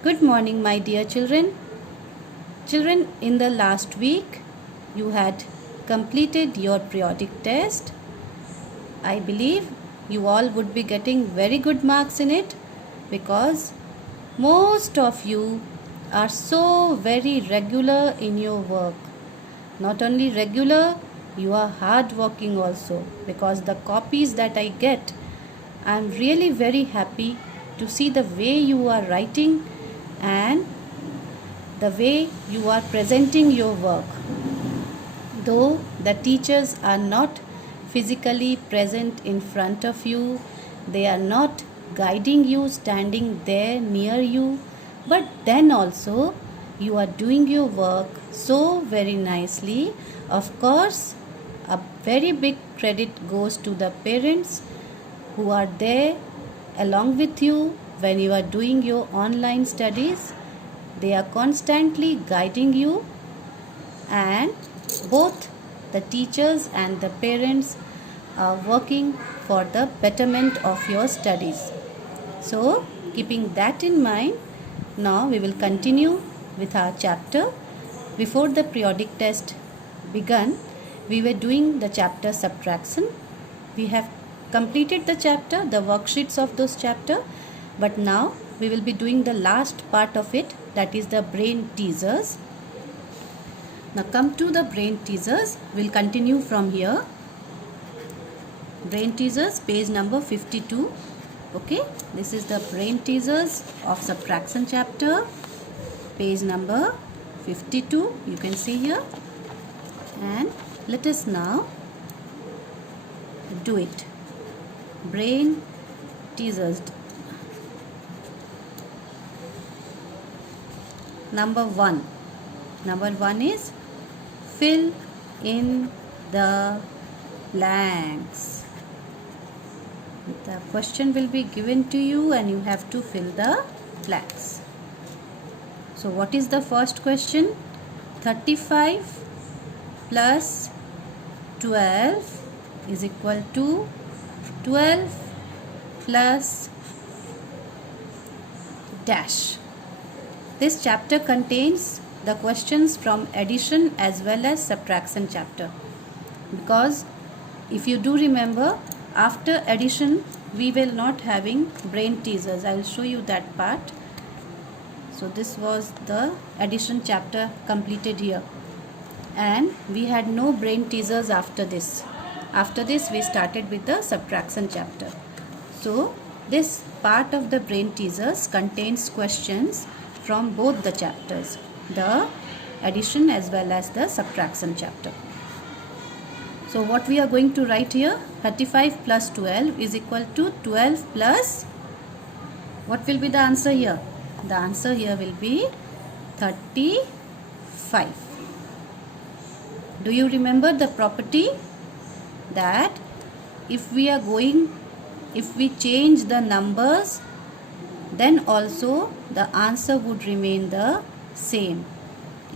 Good morning, my dear children. Children, in the last week, you had completed your periodic test. I believe you all would be getting very good marks in it because most of you are so very regular in your work. Not only regular, you are hardworking also, because the copies that I get, I am really very happy to see the way you are writing and the way you are presenting your work. Though the teachers are not physically present in front of you, they are not guiding you, standing there near you, but then also you are doing your work so very nicely. Of course, a very big credit goes to the parents who are there along with you when you are doing your online studies. They are constantly guiding you, and both the teachers and the parents are working for the betterment of your studies. So, keeping that in mind, now we will continue with our chapter. Before the periodic test began, we were doing the chapter subtraction. We have completed the chapter, the worksheets of those chapter, but now we will be doing the last part of it, that is the brain teasers. Now come to the brain teasers. We'll continue from here. Brain teasers, page number 52. Okay, this is the brain teasers of subtraction chapter, page number 52. You can see here, and let us now do it. Brain teasers. Number one is fill in the blanks. The question will be given to you and you have to fill the blanks. So what is the first question? 35 plus 12 is equal to 12 plus dash. This chapter contains the questions from addition as well as subtraction chapter, because if you do remember, after addition we will not having brain teasers. I will show you that part. So this was the addition chapter completed here, and we had no brain teasers after this. After this we started with the subtraction chapter. So this part of the brain teasers contains questions from both the chapters, the addition as well as the subtraction chapter. So what we are going to write here, 35 plus 12 is equal to 12 plus, what will be the answer here? The answer here will be 35. Do you remember the property that if we change the numbers, then also the answer would remain the same.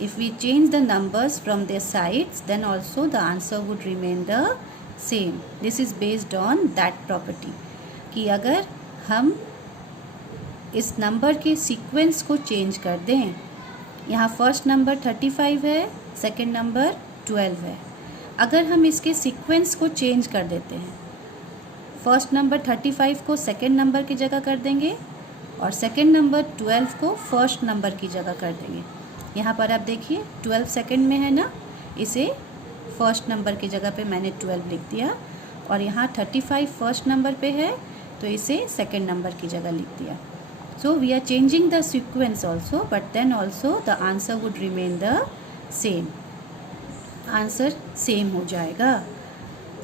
If we change the numbers from their sides, then also the answer would remain the same. This is based on that property कि अगर हम इस number के sequence को change कर दें, यहाँ first number 35 है, सेकंड नंबर 12 है, अगर हम इसके सीक्वेंस को चेंज कर देते हैं, फर्स्ट नंबर 35 को सेकंड नंबर की जगह कर देंगे और सेकंड नंबर 12 को फर्स्ट नंबर की जगह कर देंगे. यहाँ पर आप देखिए 12 सेकंड में है ना, इसे फर्स्ट नंबर की जगह पे मैंने 12 लिख दिया, और यहाँ 35 फर्स्ट नंबर पे है तो इसे सेकंड नंबर की जगह लिख दिया. So we are changing the sequence also, but then also the answer would remain the same. Answer same हो जाएगा.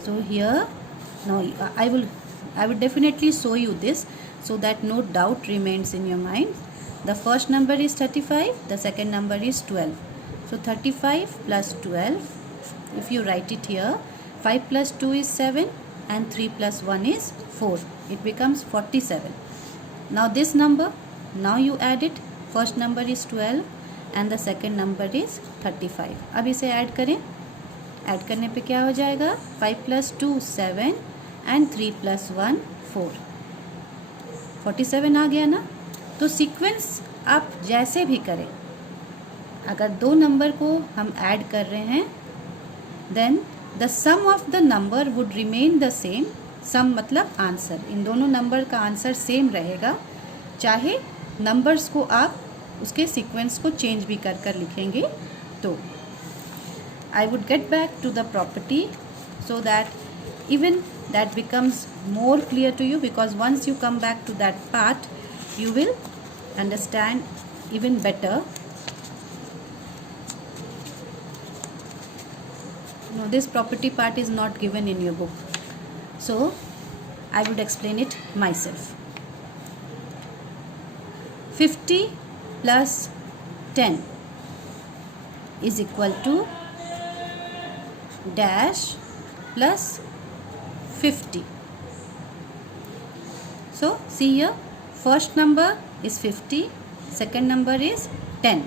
So here no I would definitely show you this so that no doubt remains in your mind. The first number is 35, the second number is 12. So 35 plus 12, if you write it here, 5 plus 2 is 7 and 3 plus 1 is 4. It becomes 47. Now this number, now you add it. First number is 12 and the second number is 35. अब इसे add करें. Add करने पे क्या हो जाएगा? 5 plus 2 7 and 3 plus 1 4. 47 आ गया ना. तो सीक्वेंस आप जैसे भी करें, अगर दो नंबर को हम ऐड कर रहे हैं then the sum of the number would remain the same. Sum मतलब आंसर, इन दोनों नंबर का आंसर सेम रहेगा, चाहे नंबर्स को आप उसके सीक्वेंस को चेंज भी कर कर लिखेंगे तो। I would get back to the property so that even that becomes more clear to you, because once you come back to that part you will understand even better. No, this property part is not given in your book, so I would explain it myself. 50 plus 10 is equal to dash plus 50. So see here, first number is 50, second number is 10.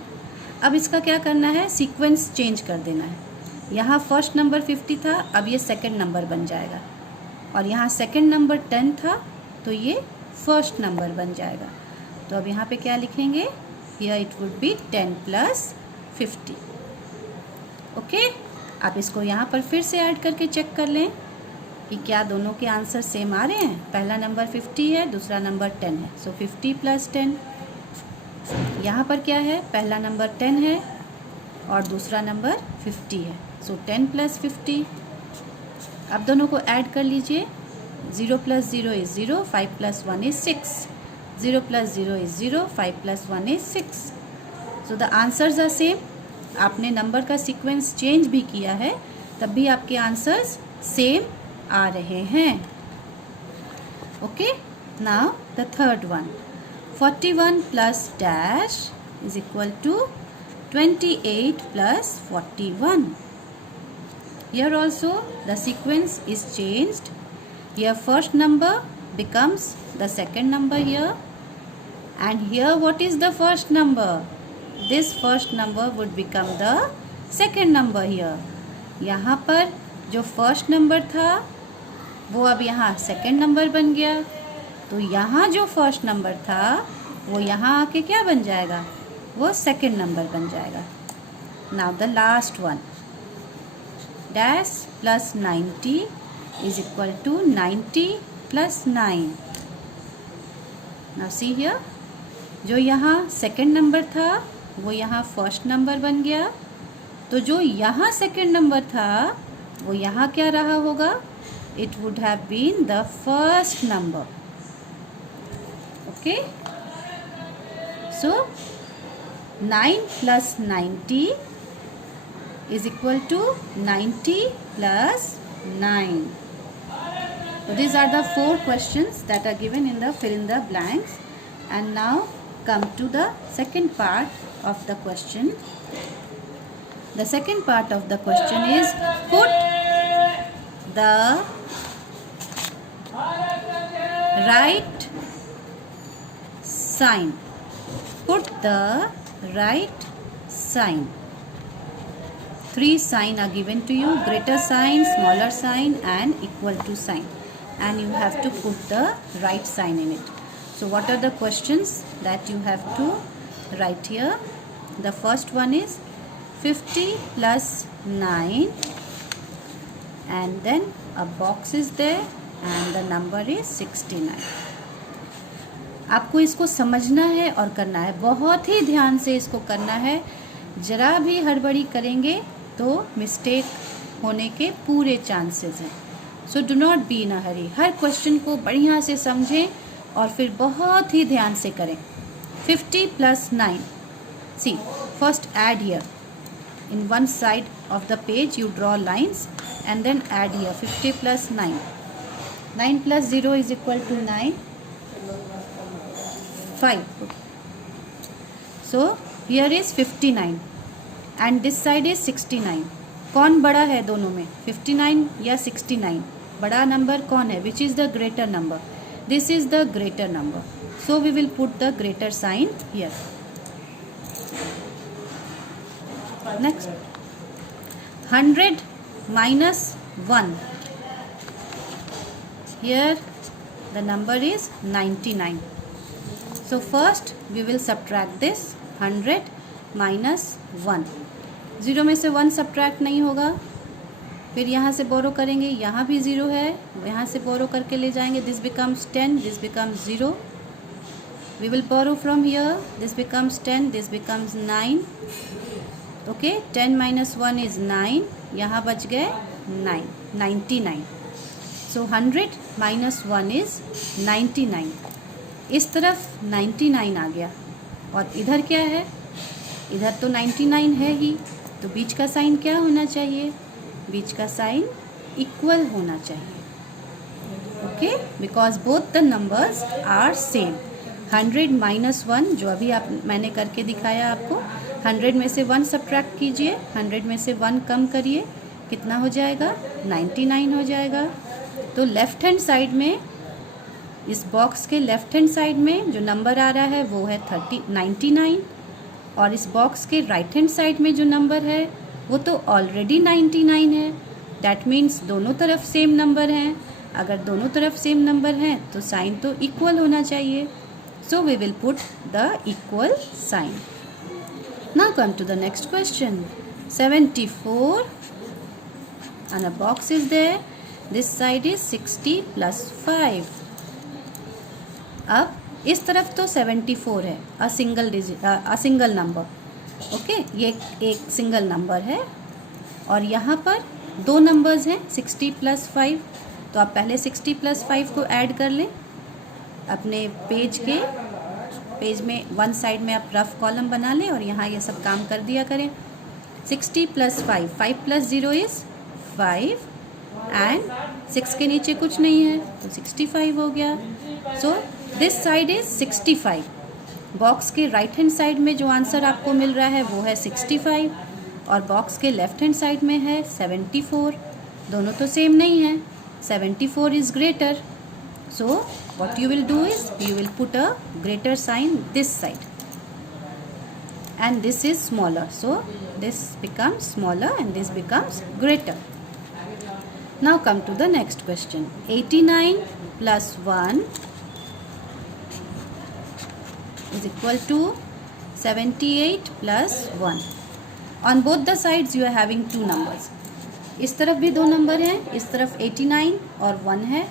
अब इसका क्या करना है, sequence change कर देना है। यहाँ first number 50 था, अब ये सेकंड नंबर बन जाएगा, और यहाँ सेकंड नंबर 10 था तो ये फर्स्ट नंबर बन जाएगा। तो अब यहाँ पे क्या लिखेंगे, here it would be 10 plus 50. Okay, आप इसको यहाँ पर फिर से ऐड करके चेक कर लें कि क्या दोनों के आंसर सेम आ रहे हैं। पहला नंबर 50 है, दूसरा नंबर 10 है, सो 50 प्लस 10। यहाँ पर क्या है, पहला नंबर 10 है और दूसरा नंबर 50 है, सो 10 प्लस 50। अब दोनों को ऐड कर लीजिए, 0 plus 0 is 0, 5 plus 1 is 6, 0 plus 0 is 0, 5 plus 1 is 6। So the answers are same. आपने नंबर का सीक्वेंस चेंज भी किया है तब भी आपके आंसर्स सेम आ रहे हैं। Okay, now the third one, 41 plus dash is equal to 28 plus 41. Here also the sequence is changed. Here first number becomes the second number here, and here what is the first number? This first number would become the second number here. यहाँ पर जो first number था वो अब यहाँ second number बन गया, तो यहाँ जो फर्स्ट नंबर था वो यहाँ आके क्या बन जाएगा, वो सेकंड नंबर बन जाएगा। Now the last one, dash plus 90 is equal to 90 plus 9. Now see here, जो यहाँ सेकंड नंबर था वो यहाँ फर्स्ट नंबर बन गया, तो जो यहाँ सेकंड नंबर था वो यहाँ क्या रहा होगा, it would have been the first number. Okay, so 9 plus 90 is equal to 90 plus 9. So these are the 4 questions that are given in the fill in the blanks. And now come to the second part of the question. The second part of the question is put the right sign. Put the right sign. 3 signs are given to you: greater sign, smaller sign and equal to sign, and you have to put the right sign in it. So what are the questions that you have to write here? The first one is 50 plus 9, and then a box is there and the number is 69. आपको इसको समझना है और करना है, बहुत ही ध्यान से इसको करना है। जरा भी हड़बड़ी करेंगे तो मिस्टेक होने के पूरे चांसेस हैं। So do not be in a Hari. Her question को बढ़िया से समझें और फिर बहुत ही ध्यान से करें। 50 plus 9, see first add here in one side of the page, you draw lines and then add here 50 plus 9. 9 plus 0 is equal to 9, 5. So here is 59 and this side is 69. कौन बड़ा है दोनों में, 59 या 69? बड़ा नंबर कौन है? Which is the greater number? This is the greater number. So we will put the greater sign here. Next, 100 minus 1. Here the number is 99. So first we will subtract this 100 minus 1. 0 में से 1 subtract नहीं होगा. फिर यहाँ से बोरो करेंगे, यहाँ भी 0 है, यहाँ से बोरो करके ले जाएंगे. This becomes 10, this becomes 0. We will borrow from here. This becomes 10, this becomes 9. Okay, 10 minus 1 is 9. यहाँ बच गए 9, 99. So 100 minus 1 is 99. इस तरफ 99 आ गया और इधर क्या है? इधर तो 99 है ही, तो बीच का साइन क्या होना चाहिए? बीच का साइन इक्वल होना चाहिए. Okay, because both the numbers are same. 100 minus 1 जो अभी मैंने करके दिखाया आपको. 100 में से 1 सब्ट्रैक्ट कीजिए, 100 में से 1 कम करिए, कितना हो जाएगा? 99 हो जाएगा. तो लेफ्ट हैंड साइड में, इस बॉक्स के लेफ्ट हैंड साइड में जो नंबर आ रहा है वो है 99, और इस बॉक्स के राइट हैंड साइड में जो नंबर है वो तो ऑलरेडी 99 है. डैट मीन्स दोनों तरफ सेम नंबर हैं. अगर दोनों तरफ सेम नंबर हैं तो साइन तो इक्वल होना चाहिए. So we will put the equal sign. Now come to the next question. 74 and a box is there. This side is 60 plus 5. अब इस तरफ तो 74 है, अ सिंगल नंबर. ओके, ये एक सिंगल नंबर है और यहाँ पर दो नंबर्स हैं 60 प्लस 5. तो आप पहले 60 प्लस 5 को ऐड कर लें अपने पेज में. वन साइड में आप रफ कॉलम बना लें और यहाँ ये सब काम कर दिया करें. 60 प्लस 5, 5 प्लस 0 इज़ 5 एंड 6 के नीचे कुछ नहीं है तो 65 हो गया. So this side is 65. Box के राइट हैंड साइड में जो आंसर आपको मिल रहा है वो है 65 और बॉक्स के लेफ्ट हैंड साइड में है 74. दोनों तो सेम नहीं है. 74 is greater. So what you will do is you will put a greater sign this side and this is smaller, so this becomes smaller and this becomes greater. Now come to the next question. 89 plus 1 is equal to 78 plus 1. On both the sides you are having two numbers. इस तरफ भी दो number हैं, इस तरफ 89 और 1 है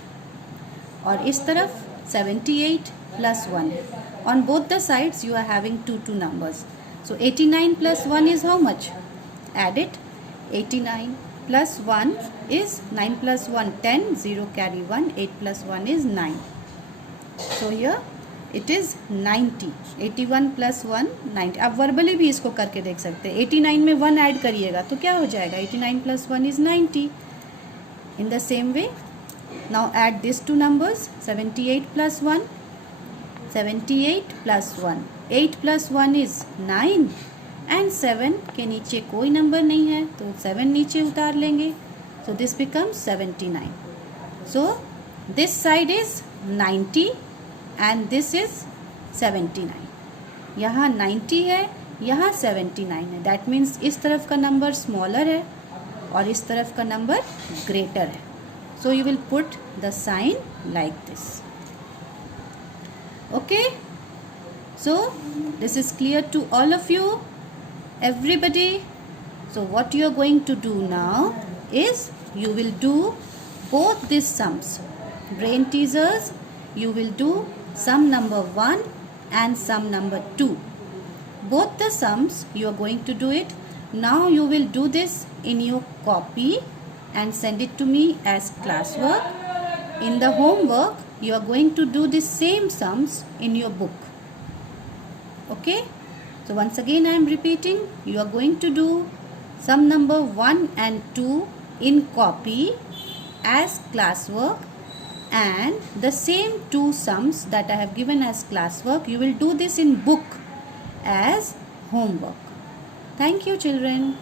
और इस तरफ 78 plus 1 है. On both the sides you are having two numbers. So 89 plus 1 is how much? Add it. 89 plus 1 is 9 plus 1 10, 0 carry 1, 8 plus 1 is 9. So here it is 90. 81 plus 1 90. आप वर्बली भी इसको करके देख सकते हैं. 89 में 1 ऐड करिएगा तो क्या हो जाएगा? 89 plus 1 is 90. In the same way, now add these two numbers. 78 plus 1, 78 plus 1. 8 plus 1 is 9 and 7 के नीचे कोई नंबर नहीं है तो 7 नीचे उतार लेंगे. So this becomes 79. So this side is 90 and this is 79. यहाँ 90 है, यहाँ 79 है. That means इस तरफ का नंबर स्मॉलर है और इस तरफ का नंबर ग्रेटर है. So you will put the sign like this. Okay? So this is clear to all of you, everybody. So what you are going to do now is you will do both these sums. Brain teasers, you will do sum number 1 and sum number 2. Both the sums you are going to do it. Now you will do this in your copy and send it to me as classwork. In the homework you are going to do the same sums in your book. Okay, so once again I am repeating, you are going to do sum number 1 and 2 in copy as classwork, and the same two sums that I have given as classwork you will do this in book as homework. Thank you children.